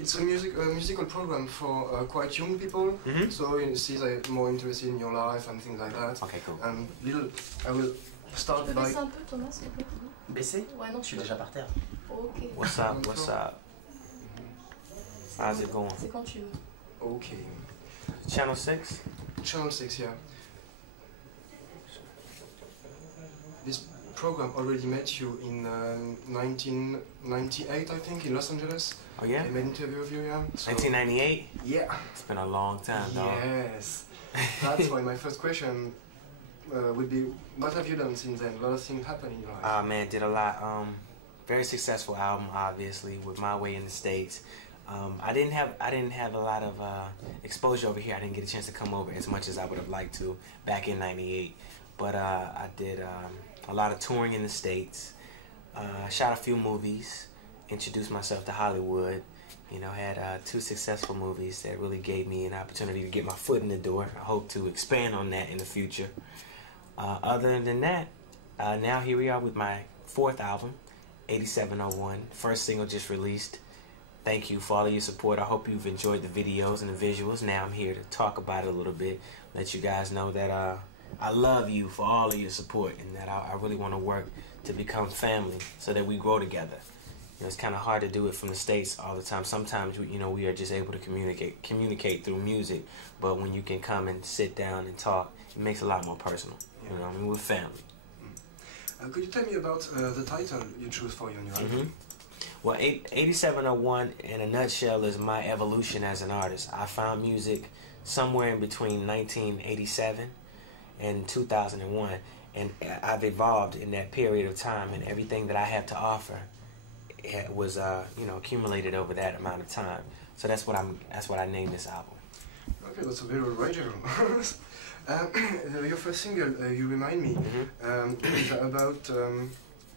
It's a musical program for quite young people. So you see they're more interested in your life and things like that. Okay, cool. I will start by. Baisser un peu Thomas, s'il te plaît. Baisser? Ouais, non, Je suis déjà par terre. Ok. What's up? What's up? How's it going? C'est quand tu veux. Okay. Channel 6? Channel 6, yeah. This program already met you in 1998, I think, in Los Angeles. Oh yeah? I made an interview of you, yeah. So, 1998? Yeah. It's been a long time, dog. Yes. That's why my first question would be, what have you done since then? A lot of things happened in your life. Man, did a lot. Very successful album, obviously, with My Way in the States. I didn't have a lot of exposure over here. I didn't get a chance to come over as much as I would have liked to back in '98. But I did a lot of touring in the States. Shot a few movies. Introduced myself to Hollywood. You know, had 2 successful movies that really gave me an opportunity to get my foot in the door. I hope to expand on that in the future. Other than that, now here we are with my 4th album, 8701. First single just released. Thank you for all of your support. I hope you've enjoyed the videos and the visuals. Now I'm here to talk about it a little bit, let you guys know that I love you for all of your support, and that I really want to work to become family so that we grow together. You know, it's kind of hard to do it from the States all the time. Sometimes we are just able to communicate through music, but when you can come and sit down and talk, it makes it a lot more personal. You know, I mean, we're family. Could you tell me about the title you choose for your new album? Well, 8701 in a nutshell is my evolution as an artist. I found music somewhere in between 1987 and 2001, and I've evolved in that period of time, and everything that I have to offer was you know, accumulated over that amount of time. So that's what I named this album. Okay, that's a very original. Your first single, You Remind Me, is about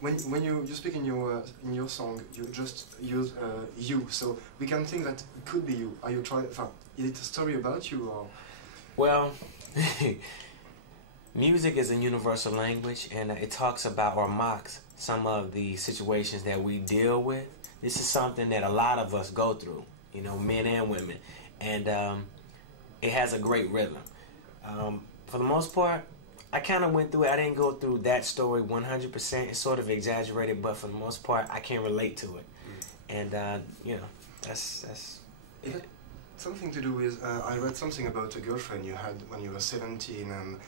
when you speak in your song, you just use you, so we can think that it could be you. Are you trying? Is it a story about you, or? Well, music is a universal language, and it talks about or mocks some of the situations that we deal with. This is something that a lot of us go through, you know, men and women, and it has a great rhythm. For the most part, I kind of went through it. I didn't go through that story 100%. It's sort of exaggerated, but for the most part, I can relate to it. And you know, that's. It had something to do with. I read something about a girlfriend you had when you were 17, and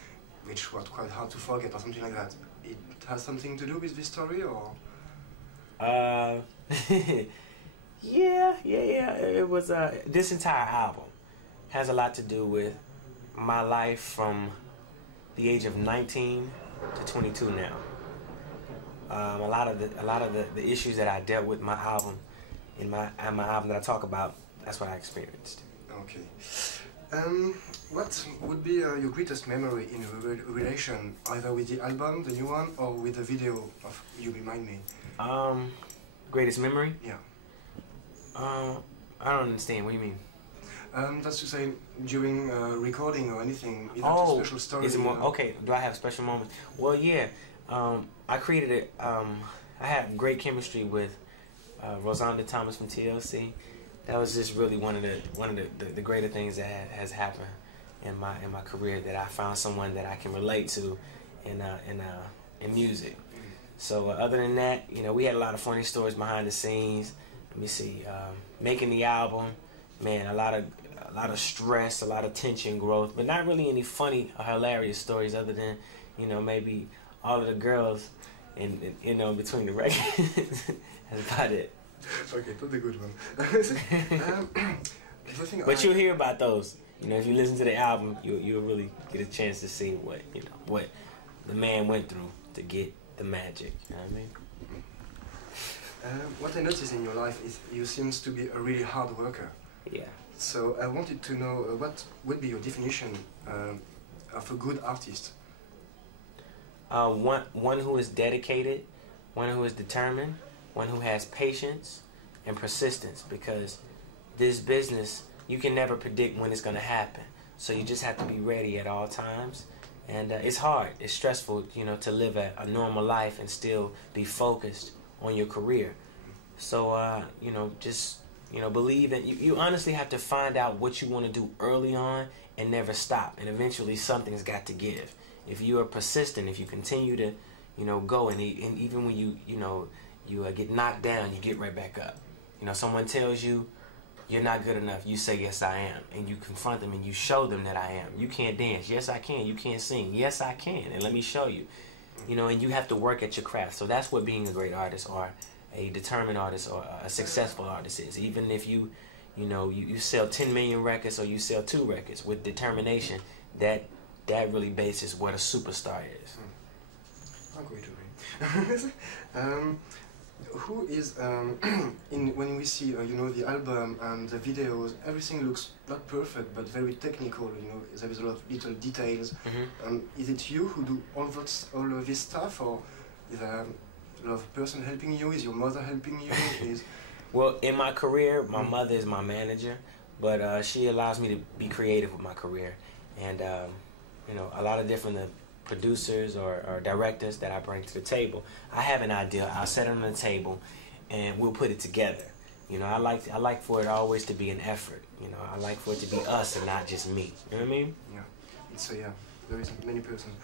which was quite hard to forget, or something like that. It has something to do with this story, or? Yeah. It was. This entire album has a lot to do with my life from the age of 19 to 22 now. A lot of the issues that I dealt with in my album that I talk about, that's what I experienced. Okay. What would be your greatest memory in relation either with the album, the new one, or with the video of You Remind Me? Greatest memory? Yeah. I don't understand. What do you mean? That's to say, during recording or anything, is oh, a special story? Is it more, okay, do I have special moments? Well, yeah. I created it. I had great chemistry with Rosanda Thomas from TLC. That was just really one of the greater things that has happened in my career, that I found someone that I can relate to in music. So other than that, you know, we had a lot of funny stories behind the scenes. Let me see, making the album, man, a lot of stress, a lot of tension, growth, but not really any funny or hilarious stories, other than, you know, maybe all of the girls in you know, between the records. That's about it. Okay, that's a good one. But you'll hear about those. You know, if you listen to the album, you'll really get a chance to see what, you know, what the man went through to get the magic. You know what I mean? What I noticed in your life is you seem to be a really hard worker. Yeah. So I wanted to know what would be your definition of a good artist? One who is dedicated, one who is determined, one who has patience and persistence, because this business, you can never predict when it's going to happen. So you just have to be ready at all times. And it's hard, it's stressful, you know, to live a normal life and still be focused on your career. So, you know, just You know, believe that you honestly have to find out what you want to do early on and never stop. And eventually something's got to give. If you are persistent, if you continue to, you know, go, and even when you get knocked down, you get right back up. You know, someone tells you you're not good enough, you say, yes, I am. And you confront them and you show them that I am. You can't dance. Yes, I can. You can't sing. Yes, I can. And let me show you. You know, and you have to work at your craft. So that's what being a great artist or a determined artist or a successful artist is. Even if you sell 10 million records or you sell 2 records, with determination, that really bases what a superstar is. I agree. Who is when we see the album and the videos, everything looks not perfect but very technical. You know, there is a lot of little details. Is it you who do all of this stuff, or is there a lot of person helping you? Is your mother helping you? Well, in my career, my mother is my manager, but she allows me to be creative with my career, and you know, a lot of different producers or directors that I bring to the table. I have an idea, I'll set it on the table, and we'll put it together. You know, I like for it always to be an effort. You know, I like for it to be us and not just me. You know what I mean? Yeah, it's there is many persons.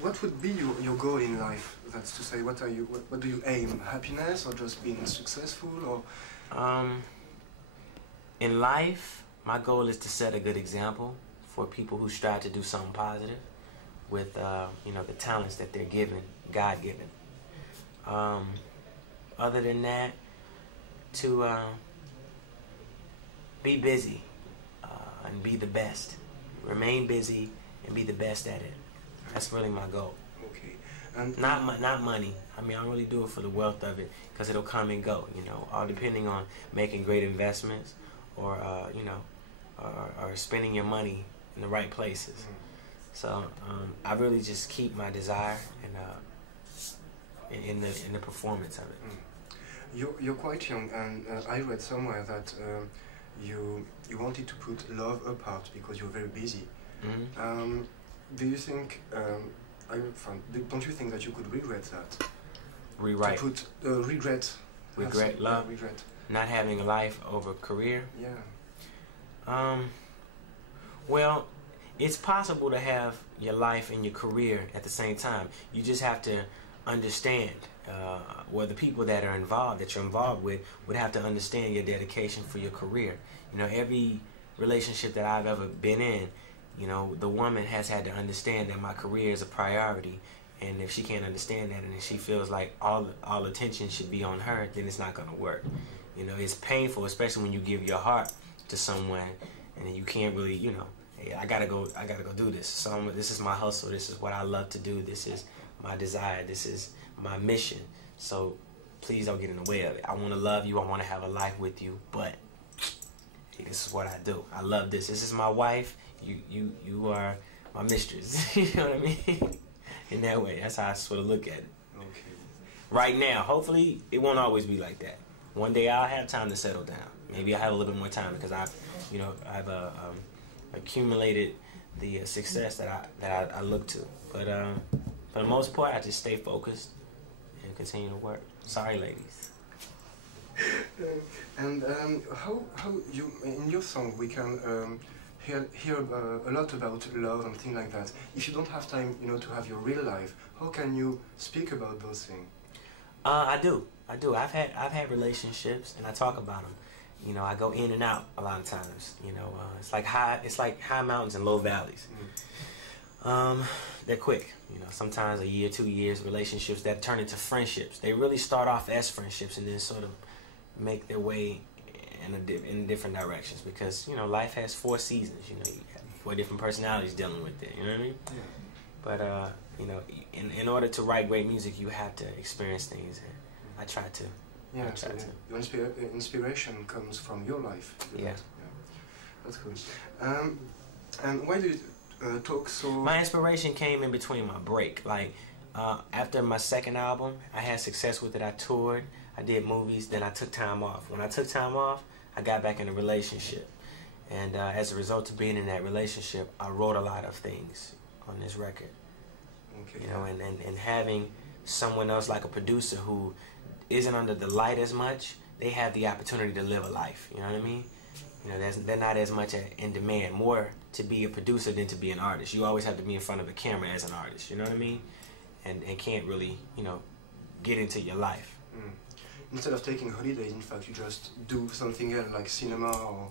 What would be your goal in life? That's to say, what do you aim? Happiness, or just being successful, or? In life, my goal is to set a good example for people who strive to do something positive with you know, the talents that they're given, God-given. Other than that, to be busy and be the best. Remain busy and be the best at it. That's really my goal. Okay. And not money. I mean, I don't really do it for the wealth of it, because it'll come and go. You know, all depending on making great investments, or you know, or spending your money in the right places. So I really just keep my desire and in the performance of it. You're quite young, and I read somewhere that you wanted to put love apart because you're very busy. Do you think don't you think that you could regret that? Rewrite. To put regret. Love. Yeah, regret. Not having a life over career. Yeah. Well, it's possible to have your life and your career at the same time. You just have to understand, well, the people that you're involved with would have to understand your dedication for your career. You know, every relationship that I've ever been in, you know, the woman has had to understand that my career is a priority, and if she can't understand that, and if she feels like all attention should be on her, then it's not going to work. You know, it's painful, especially when you give your heart to someone, and then you can't really, you know, hey, I gotta go do this. So this is my hustle. This is what I love to do. This is my desire. This is my mission. So please don't get in the way of it. I want to love you. I want to have a life with you. But hey, this is what I do. I love this. This is my wife. You are my mistress. You know what I mean? In that way, that's how I sort of look at it. Okay. Right now, hopefully, it won't always be like that. One day I'll have time to settle down. Maybe I have a little bit more time because I've accumulated the success that I look to. But for the most part, I just stay focused and continue to work. Sorry, ladies. And how you in your song we can hear a lot about love and things like that. If you don't have time, you know, to have your real life, how can you speak about those things? I do. I've had relationships, and I talk about them. You know, I go in and out a lot of times. You know, it's like high mountains and low valleys. They're quick. You know, sometimes a year, 2 years, relationships that turn into friendships. They really start off as friendships and then sort of make their way in different directions, because, you know, life has 4 seasons. You know, you have 4 different personalities dealing with it. You know what I mean? Yeah. But you know, in order to write great music, you have to experience things. And I try to. Yeah, so your inspiration comes from your life. Yeah. That's good. And why do you talk so... My inspiration came in between my break. Like, after my second album, I had success with it. I toured, I did movies, then I took time off. When I took time off, I got back in a relationship. And as a result of being in that relationship, I wrote a lot of things on this record. Okay. You know, and having someone else like a producer who isn't under the light as much they have the opportunity to live a life. You know what I mean? You know, they're not as much in demand. More to be a producer than to be an artist. You always have to be in front of a camera as an artist. You know what I mean? And can't really, you know, get into your life. Mm. Instead of taking holidays, in fact, you just do something else like cinema or.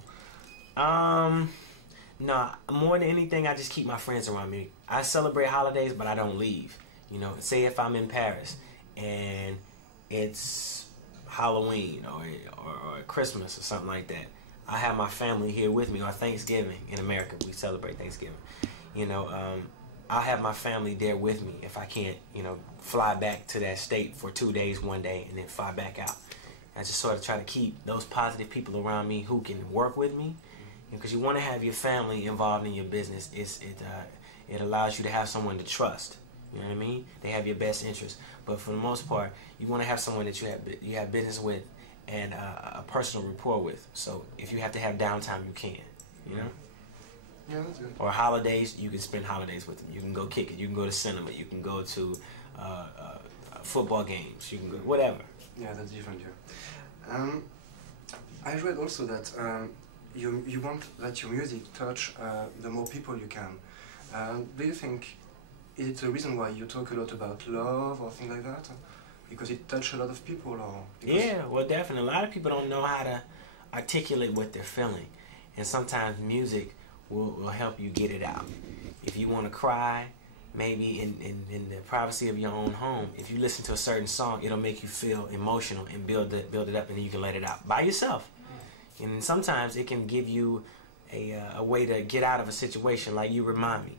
No, more than anything, I just keep my friends around me. I celebrate holidays, but I don't leave. You know, say if I'm in Paris and it's Halloween or Christmas or something like that, I have my family here with me. Or Thanksgiving in America, we celebrate Thanksgiving. You know, I'll have my family there with me if I can't, you know, fly back to that state for 2 days, 1 day, and then fly back out. I just sort of try to keep those positive people around me who can work with me. Because you want to have your family involved in your business. It allows you to have someone to trust. You know what I mean? They have your best interest. But for the most part, you want to have someone that you have business with and a personal rapport with. So if you have to have downtime, you can. You know? Yeah, that's good. Or holidays, you can spend holidays with them. You can go kick it. You can go to cinema. You can go to football games. You can go whatever. Yeah, that's different. Yeah. I read also that. You want that your music touch the more people you can. Do you think it's a reason why you talk a lot about love or things like that? Because it touches a lot of people, or? Yeah, well, definitely. A lot of people don't know how to articulate what they're feeling, and sometimes music will help you get it out. If you want to cry, maybe in the privacy of your own home, if you listen to a certain song, it'll make you feel emotional and build it up, and then you can let it out by yourself. And sometimes it can give you a way to get out of a situation, like You Remind Me.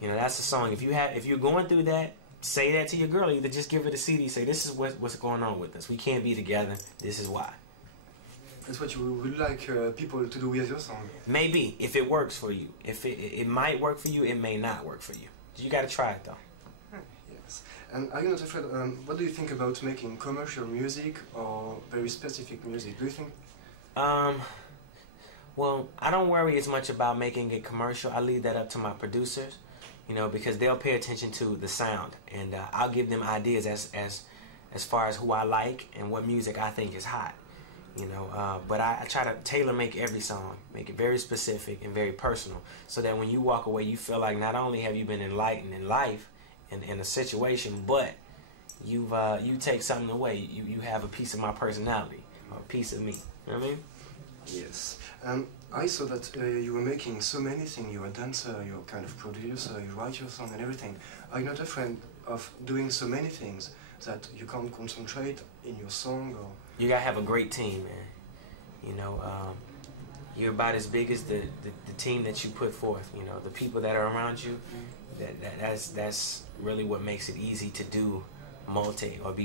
You know, that's a song. If you're going through that, say that to your girl. Either just give her the CD, say, this is what's going on with us. We can't be together. This is why. That's what you would like people to do with your song. Maybe, if it works for you. If it might work for you, it may not work for you. You got to try it, though. Yes. And are you not afraid, what do you think about making commercial music or very specific music? Do you think... Well, I don't worry as much about making it commercial. I leave that up to my producers, you know, because they'll pay attention to the sound, and I'll give them ideas as far as who I like and what music I think is hot, you know. But I try to tailor make every song, make it very specific and very personal, so that when you walk away, you feel like not only have you been enlightened in life and in a situation, but you take something away. You have a piece of my personality, or a piece of me. You know what I mean? Yes. I saw that you were making so many things. You're a dancer, you're kind of producer, you write your song and everything. Are you not afraid of doing so many things that you can't concentrate in your song? Or you gotta have a great team, man. You know, you're about as big as the team that you put forth. You know, the people that are around you. That's really what makes it easy to do be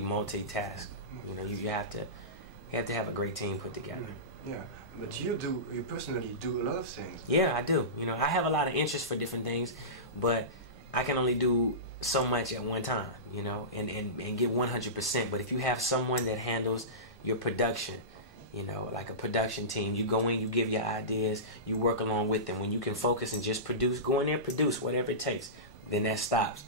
multitask. You know, you have to have a great team put together. Yeah, but you personally do a lot of things. Yeah, I do. You know, I have a lot of interest for different things, but I can only do so much at one time, you know, and give 100%. But if you have someone that handles your production, you know, like a production team, you go in, you give your ideas, you work along with them. When you can focus and just produce, go in there and produce whatever it takes, then that stops,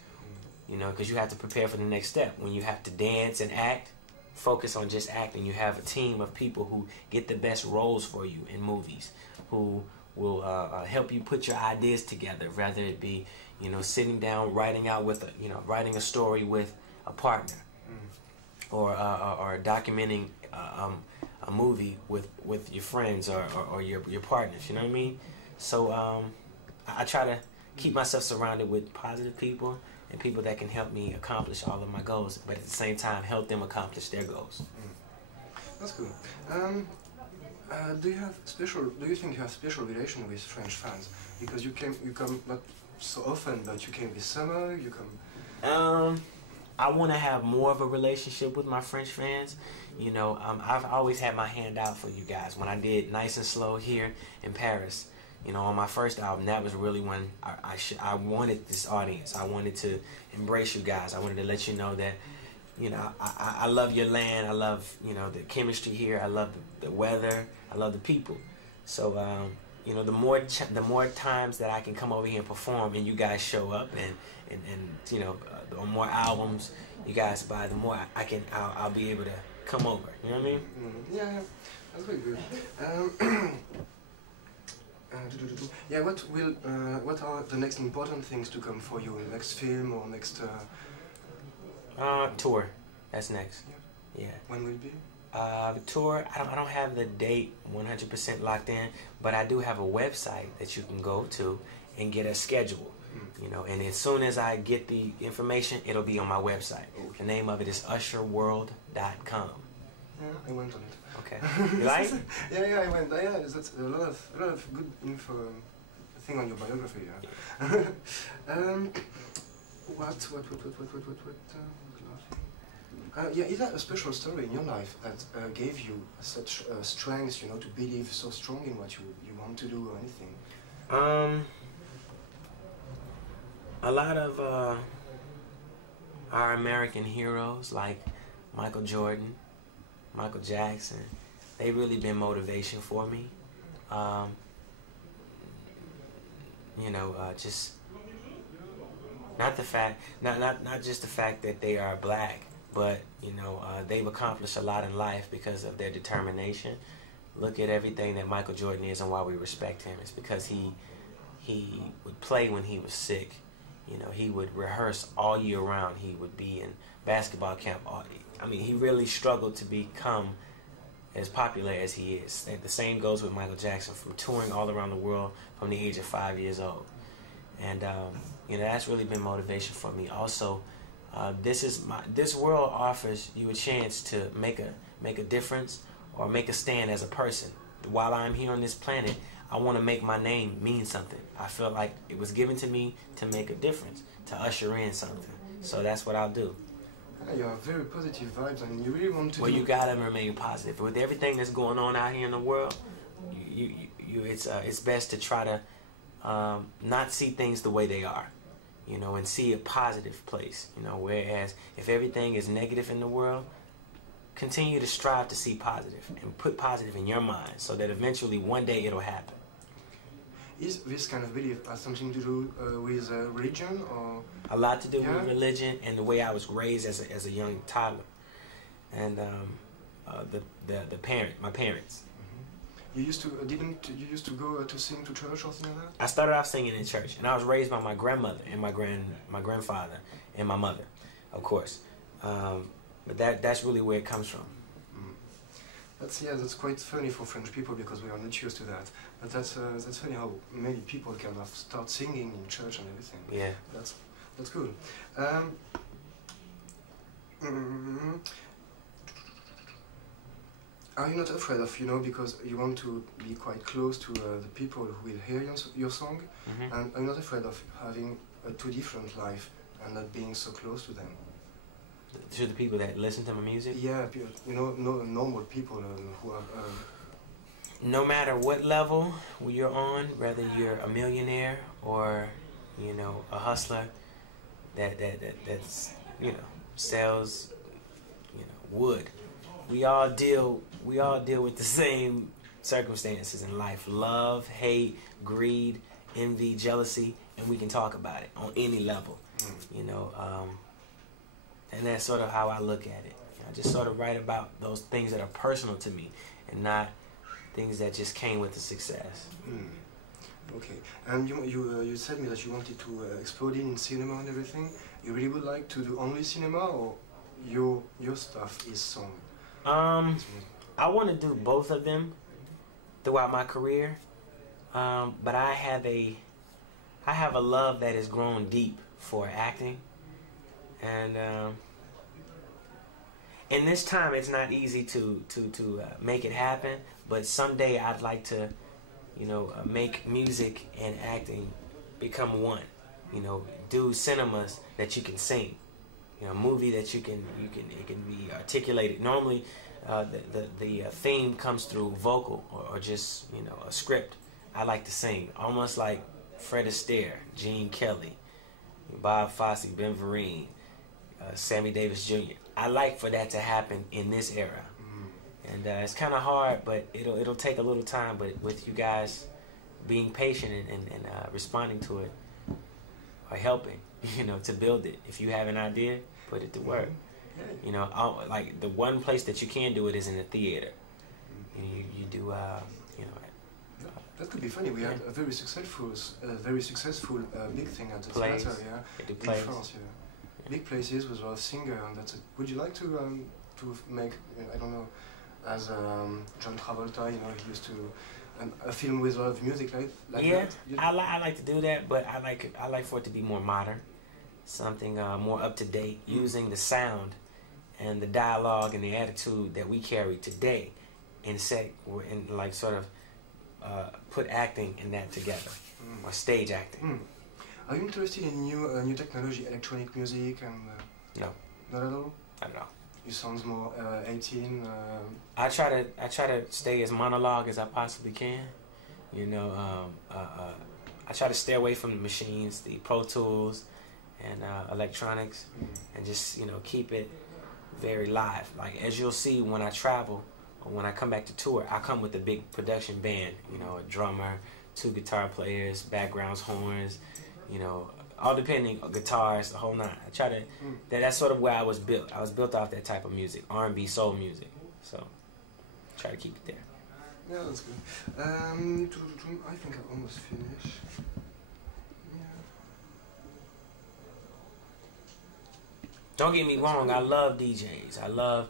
you know, because you have to prepare for the next step. When you have to dance and act, focus on just acting. You have a team of people who get the best roles for you in movies, who will help you put your ideas together, rather it be, you know, sitting down, writing a story with a partner, or documenting a movie with your friends or your partners. You know what I mean? So I try to keep myself surrounded with positive people and people that can help me accomplish all of my goals, but at the same time help them accomplish their goals. That's cool. Do you think you have special relation with French fans? Because you come not so often, but you came this summer. You come. I want to have more of a relationship with my French fans. You know, I've always had my hand out for you guys. When I did Nice and Slow here in Paris, you know, on my first album, that was really when I wanted this audience. I wanted to embrace you guys. I wanted to let you know that, you know, I love your land. I love, you know, the chemistry here. I love the weather. I love the people. So, you know, the more times that I can come over here and perform and you guys show up and you know, the more albums you guys buy, the more I'll be able to come over. You know what I mean? Yeah, yeah, that's very good. Yeah, what are the next important things to come for you? Next film or next? Tour. That's next. Yeah. When will it be? The tour, I don't have the date 100% locked in, but I do have a website that you can go to and get a schedule. You know, and as soon as I get the information, it'll be on my website. Okay. The name of it is usherworld.com. Yeah, I went on it. Okay. You like it? Yeah, I went. Yeah, that's a lot of good info thing on your biography. Yeah. Yeah, is that a special story in your life that gave you such strength, you know, to believe so strong in what you want to do or anything? A lot of our American heroes like Michael Jordan, Michael Jackson, they really been motivation for me. You know, just not just the fact that they are black, but you know, they've accomplished a lot in life because of their determination. Look at everything that Michael Jordan is and why we respect him. It's because he would play when he was sick. You know, he would rehearse all year round. He would be in basketball camp. I mean, he really struggled to become as popular as he is. And the same goes with Michael Jackson, from touring all around the world from the age of 5 years old. And you know, that's really been motivation for me. Also, this world offers you a chance to make a difference or make a stand as a person. While I'm here on this planet, I want to make my name mean something. I feel like it was given to me to make a difference, to usher in something. So that's what I'll do. You have very positive vibes, and you really want to. Well, you gotta remain positive with everything that's going on out here in the world. It's best to try to not see things the way they are, you know, and see a positive place. You know, whereas if everything is negative in the world, continue to strive to see positive and put positive in your mind, so that eventually one day it'll happen. Is this kind of belief has something to do with religion, or? A lot to do with religion and the way I was raised as a young toddler, and my parents. You used to go to sing to church or something like that? I started off singing in church, and I was raised by my grandmother and my grandfather and my mother, of course. But that's really where it comes from. That's quite funny for French people, because we are not used to that. But that's funny how many people can start singing in church and everything. Yeah. That's cool. Are you not afraid of, you know, because you want to be quite close to the people who will hear your song, and are you not afraid of having a too different life and not being so close to them? To the people that listen to my music? Yeah, you know, normal people who are... No matter what level you're on, whether you're a millionaire or, you know, a hustler that's, you know, sells, you know, wood. We all deal with the same circumstances in life: love, hate, greed, envy, jealousy, and we can talk about it on any level. You know, and that's sort of how I look at it. I just sort of write about those things that are personal to me, and not things that just came with the success. Okay, and you said me that you wanted to explode in cinema and everything. You really would like to do only cinema, or your stuff is song? I want to do both of them throughout my career, but I have a love that has grown deep for acting, and in this time it's not easy to make it happen. But someday I'd like to, you know, make music and acting become one. You know, do cinemas that you can sing. You know, a movie that it can be articulated. Normally, the theme comes through vocal or just, you know, a script. I like to sing, almost like Fred Astaire, Gene Kelly, Bob Fosse, Ben Vereen, Sammy Davis Jr. I like for that to happen in this era, and it's kind of hard, but it'll take a little time. But with you guys being patient and responding to it, or helping, you know, to build it. If you have an idea, put it to work. You know, like the one place that you can do it is in the theater. You do, you know. That could be funny. We had a very successful big thing at the plays. theater, In France, big places with a singer, and that's it. Would you like to make, I don't know, as John Travolta, you know, he used to a film with a lot of music, like yeah, that? I like to do that, but I like for it to be more modern, something more up to date, using the sound and the dialogue and the attitude that we carry today, and like sort of put acting in that together, or stage acting. Are you interested in new technology, electronic music, and no, not at all? Not at all. You sound more 18. I try to stay as monologue as I possibly can. You know, I try to stay away from the machines, the Pro Tools, and electronics, and just, you know, keep it very live. Like, as you'll see when I travel or when I come back to tour, I come with a big production band. You know, a drummer, 2 guitar players, backgrounds, horns. You know, all depending on guitars, the whole nine. I try to. That's sort of where I was built. I was built off that type of music, R&B, soul music. So, try to keep it there. Yeah, that's good. I think I almost finished. Yeah. Don't get me wrong. I love DJs. I love,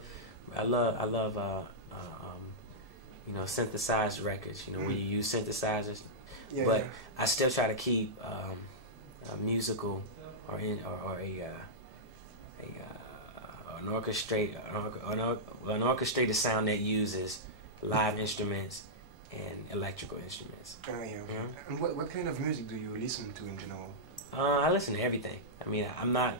you know, synthesized records. You know, when you use synthesizers. Yeah, but I still try to keep a musical or an orchestrated sound that uses live instruments and electrical instruments. And what kind of music do you listen to in general? I listen to everything. I mean, I'm not,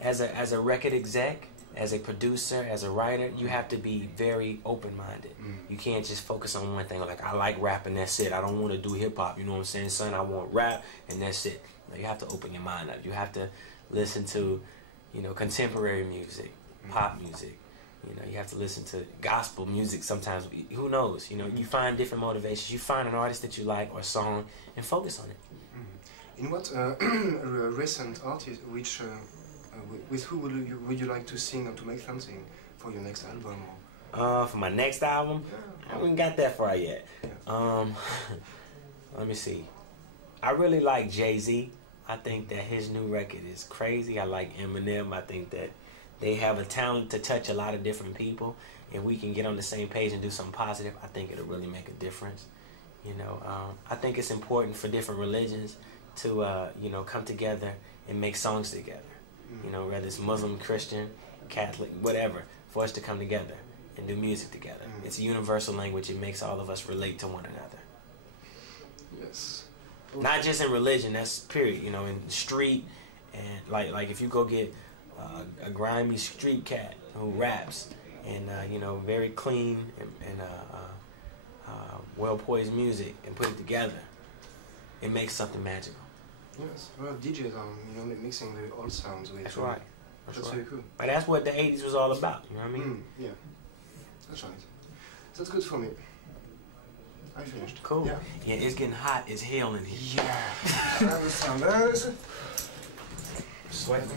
as a record exec, as a producer, as a writer, you have to be very open-minded. You can't just focus on one thing. Like, I like rap and that's it. I don't want to do hip-hop, you know what I'm saying? Son, I want rap and that's it. You have to open your mind up. You have to listen to, you know, contemporary music, pop music. You know, you have to listen to gospel music sometimes. Who knows? You know, you find different motivations. You find an artist that you like or song and focus on it. In what recent artist, with who would you like to sing or to make something for your next album? For my next album, I haven't got that far yet. Let me see. I really like Jay-Z. I think that his new record is crazy. I like Eminem. I think that they have a talent to touch a lot of different people. If we can get on the same page and do something positive, I think it'll really make a difference. You know, I think it's important for different religions to, you know, come together and make songs together. You know, whether it's Muslim, Christian, Catholic, whatever, for us to come together and do music together. It's a universal language. It makes all of us relate to one another. Yes. Not just in religion, that's period. You know, in the street, and like if you go get a grimy street cat who raps and you know, very clean and well-poised music and put it together, it makes something magical. Yes, well, DJs are, you know, mixing the old sounds with. That's right. That's very cool. But that's what the '80s was all about. You know what I mean? Yeah, that's right. That's good for me. I finished. Cool. Yeah. Yeah, it's getting hot as hell in here. Yeah. I understand. Sweating.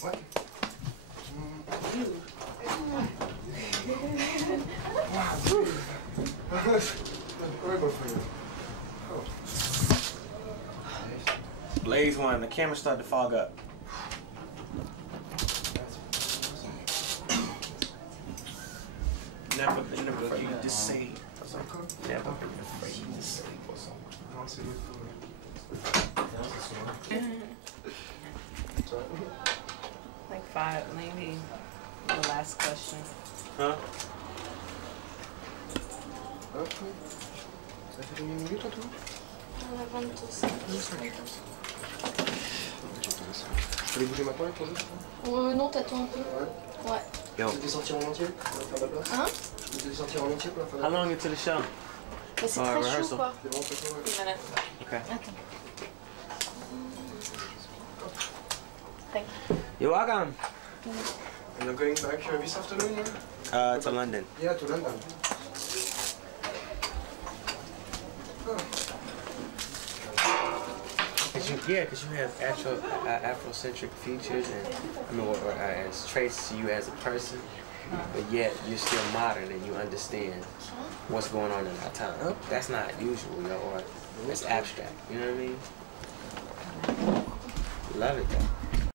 What? Wow. Horrible for you. Oh. Blaze one. The camera started to fog up. Never been afraid to say. Never been afraid to say. Like 5, maybe the last question. Huh? Ça fait combien de minutes en tout? 25. Je peux les bouger maintenant, les pauses? Non, t'attends un peu. Ouais. Je peux les sortir en entier pour faire de la place? Hein? Je peux les sortir en entier pour faire de la How long until the show? Bah, c'est très chaud, quoi. C'est bon, c'est bon, ouais. Voilà. Okay. Attends. Thank You're welcome. And you're going back this afternoon? To London. Yeah, to London. Oh. Yeah, because you have Afrocentric features and I mean, or as traits to you as a person, but yet you're still modern and you understand what's going on in our time. That's not usual, you know, or it's abstract. You know what I mean? Love it though.